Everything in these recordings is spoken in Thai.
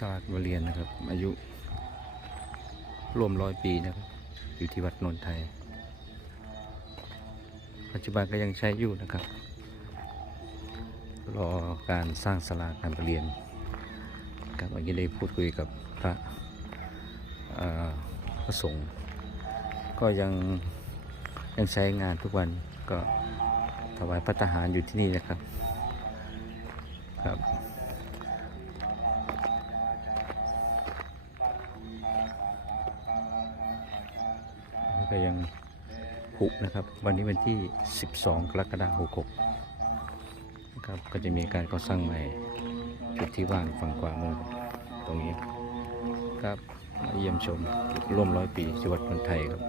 ศาสตร์วเรียนนะครับ อายุรวมร้อยปีนะครับ อยู่ที่วัดนนทไทย ปัจจุบันก็ยังใช้อยู่นะครับ รอการสร้างศาลาการประเรียนครับวันนี้ได้พูดคุยกับพระพระสงฆ์ก็ยังยังใช้งานทุกวันก็ถวายพระทหารอยู่ที่นี่นะครับครับ ก็ยังผุนะครับ วันนี้วันที่ 12 กรกฎาคม66นะครับก็จะมีการก่อสร้างใหม่จุดที่ว่างฝั่งขวามือตรงนี้ครับมาเยี่ยมชมร่วมร้อยปีชีวิตคนไทยครับ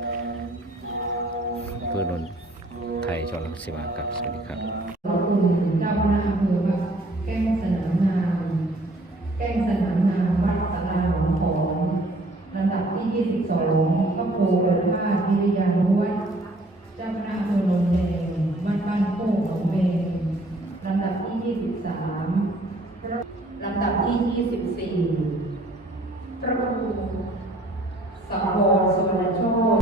เพื่อนนท์ไทยจอรังสิมาครับสวัสดีครับ ริยานุวัฒน์เจ้าคณะอำเภอลงแดงวัดบ้านโคกของเบงลำดับที่ 23ลำดับที่ 24 พระครูสัมโพสวรรณโชต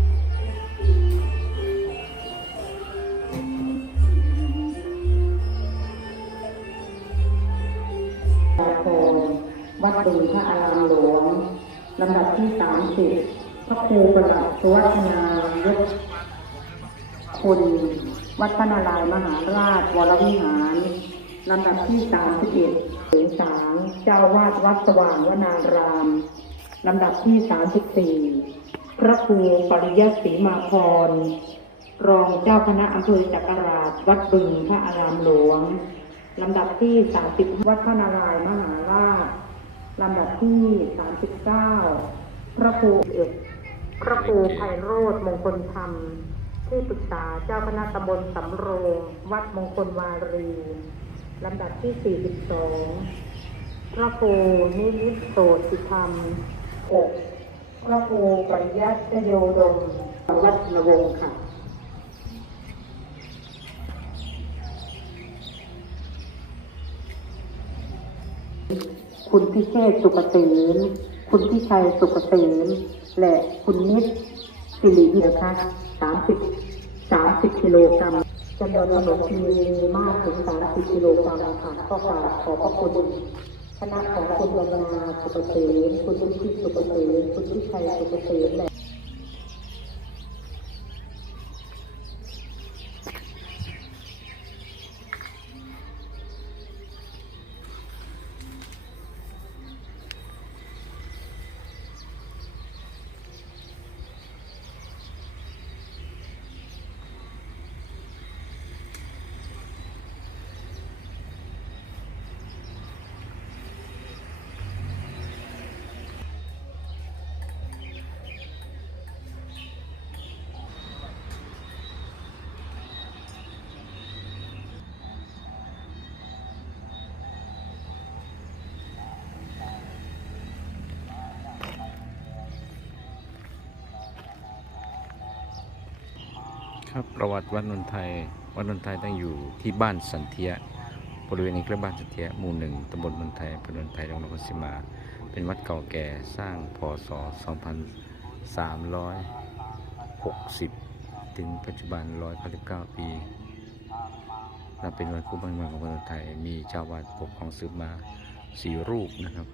ตาโพวัดบึงพระอารามหลวงลำดับที่สามสิบพระครูประหลัดสุวัฒนา ยกคุณวัดพระนารายมหาราชวรวิหารลำดับที่สามสิบเอ็ดถึงสางเจ้าวาดวัดสว่างวนารามลำดับที่สามสิบสี่พระครูปริยัติศรีมาพร รองเจ้าคณะอำเภอจักราชวัดบึงพระอารามหลวงลำดับที่สามสิบวัดพระนารายมหาราชลำดับที่สามสิบเก้าพระครูเอก พระครูไพโรธมงคลธรรม ที่ปรึกษาเจ้าคณะตำบลสำโรง วัดมงคลวารีลำดับที่สี่สิบสองพระครูนิมิตโสติธรรมอกพระครูปริยัติโยดม วัดนวงค่ะคุณพิเชษสุกเกษม คุณพิชัยสุกเกษมและคุณนิดสิริเดียค่ะสามสิบสามสิบกิโลกรัมจำนวนขนมมีมากถึงสามสิบกิโลกรัมค่ะก็กราบขอบพระคุณคณะของคุณวรรณาสุกเกษมคุณพิชิตสุกเกษมคุณพิชัยสุกเกษมและ ครับประวัติวัดนนทไทยวัดนนทไทยตั้งอยู่ที่บ้านสันเทียบริเวณนี้เรียกบ้านสันเทียหมู่หนึ่งตำบลนนทไทยอำเภอนนทไทยจังหวัดนครศรีมา เป็นวัดเก่าแก่สร้างพศ 2360 ถึงปัจจุบัน 199 ปีนับเป็นวัดคู่บ้านเมืองของคนนทไทยมีเจ้าวาดปกครองสืบมาสี่รูปนะครับ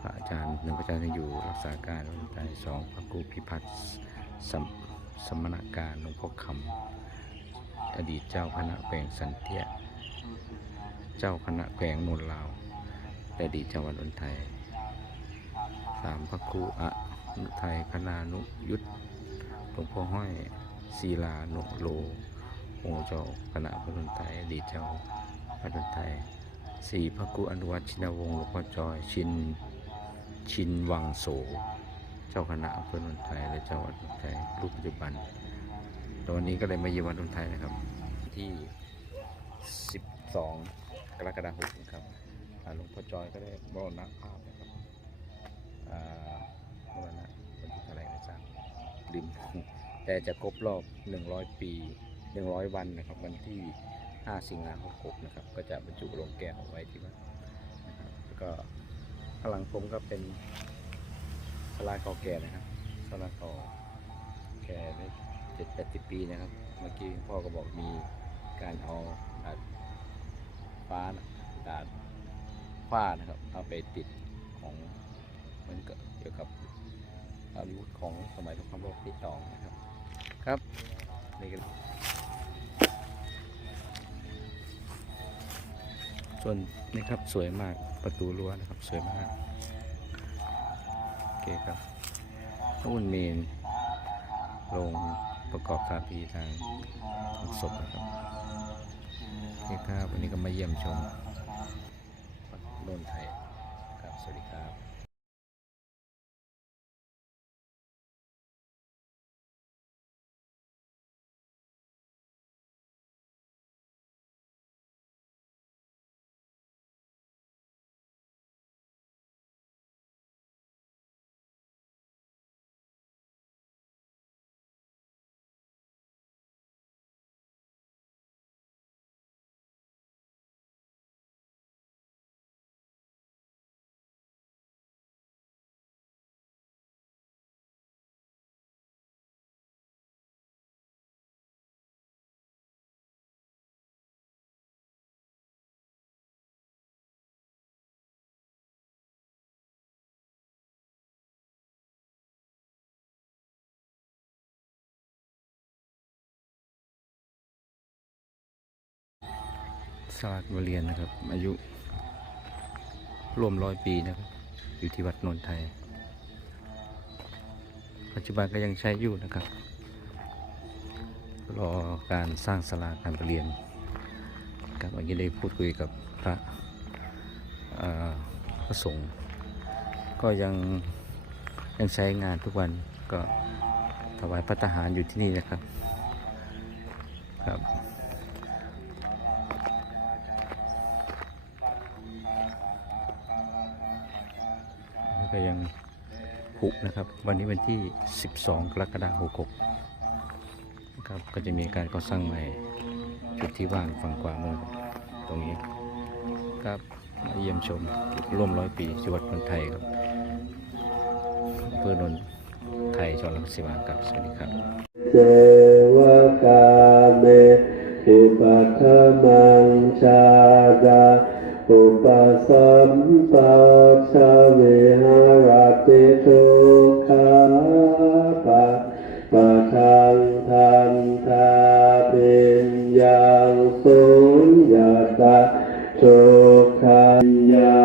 พระอาจารย์หนึ่งพระอาจารย์ยังอยู่รักษาการวัดนนทไทยสองพระครูพิพัฒน์สม สมณการหลวงพ่อคำอดีตเจ้าคณะแขวงสันเทียเจ้าคณะแขวงนนลาวและอดีตจังหวัดนนทไทยสามพระครูอะนุไทยคณานุยุทธหลวงพ่อห้อยศีลาหนุโลโอเจ้าคณะพระนนทไทยอดีตเจ้าพระนนทไทยสี่พระครูอนุวัชชินวงศ์หลวงพ่อจอยชินชินวังโส เจ้าคณะอำเภอนนทไทยและเจ้าวัดนนทไทยรูปปัจจุบันตอนนี้ก็เลยมาเยี่ยมวัดนนทไทยนะครับ ที่ 12 กรกฎาคมครับหลวงพ่อจอยก็ได้มรณภาพนะครับอ่ามรณะวันที่เท่าไรนะจ๊ะลืมแต่จะครบรอบ 100 ปี 100 วันนะครับ วันที่ 5 สิงหาคม6นะครับ ก็จะบรรจุลงแก้วไว้ที่วัดนะครับแล้วก็ข้างหลังผมก็เป็น ลาเก่าแก่นะครับศาลาเก่าแก่ได้เจ็ดแปดสิบปีนะครับ เมื่อกี้พ่อก็บอกมีการเอาดาดฟ้านะดาดฟ้านะครับ เอาไปติดของเหมันก็เกี่ยวกับอาวุธของสมัยสงครามโลกที่สองนะครับ ครับนี่ก็ส่วนนี่ครับสวยมากประตูรั้วนะครับ สวยมากโอ เคครับนู่นเมนลงประกอบคาพีทางศพนะครับโอเคครับ วันนี้ก็มาเยี่ยมชมโดนไทยครับ สวัสดีครับ ศาสตร์วเรียนนะครับ อายุรวมร้อยปีนะครับ อยู่ที่วัดโนนไทย ปัจจุบันก็ยังใช้อยู่นะครับ รอการสร้างศาลาการประเรียนครับวันนี้ได้พูดคุยกับพระพระสงฆ์ก็ยังยังใช้งานทุกวันก็ถวายพระทหารอยู่ที่นี่นะครับครับ ก็ยังผุนะครับ วันนี้วันที่ 12 กรกฎาคม66นะครับก็จะมีการก่อสร้างใหม่จุดที่ว่างฝั่งขวามือตรงนี้ครับมาเยี่ยมชมร่วมร้อยปีจังหวัดนนไทยครับเพื่อนนไทยจังหวัดรังสิมาครับสวัสดีครับ ยังสุญญาตาทุกขัญญา